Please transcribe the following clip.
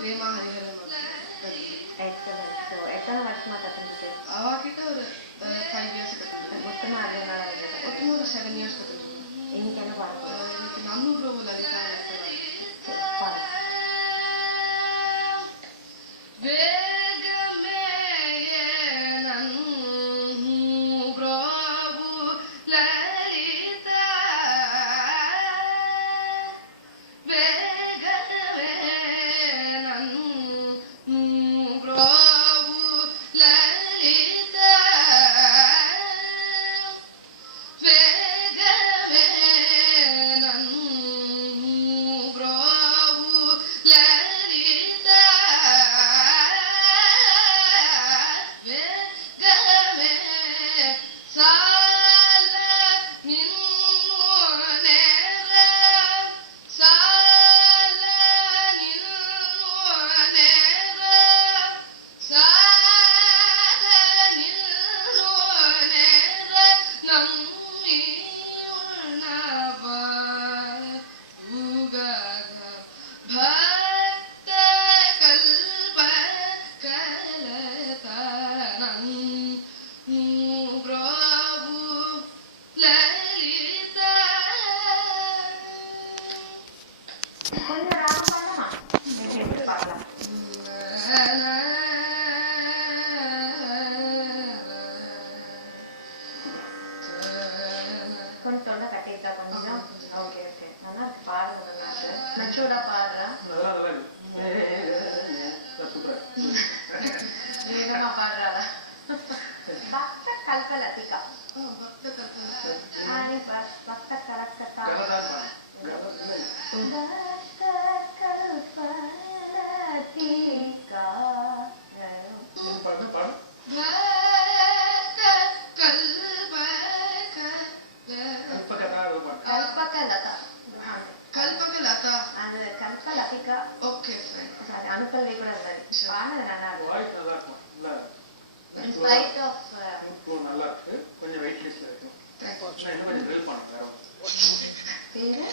Prema Hariharan. Excellent. So எத்தனை வருஷமா கற்றுக்கிட்டு? அவகிட்ட ஒரு 5 years கற்றுக்கிட்டேன். மொத்தமாக அது மொத்தமாக ஒரு 7 years கற்றுக்கிட்டேன். இன்னைக்கு என்ன பாருங்க? இன்னைக்கு நன்னு பிரபு லலிதா பாருங்க. கொஞ்சம் தொண்டை கட்டிட்டா கொஞ்சம். Okay okay. நல்லா பாடுறேன். மெச்சூர்டா பாடுறேன். வேகமா பாடுறாளா? பக்த கல்பலதிகா. பக்த கலக்கத்தா. அனுப்பவே கூட இல்லை. பாடுறது நல்லா இருக்கு. In spite of நல்லா இருக்கு. கொஞ்சம் வெயிட்லெஸ்ல இருக்கு. இன்னும் கொஞ்சம் ட்ரில் பண்ணுங்க. பேரு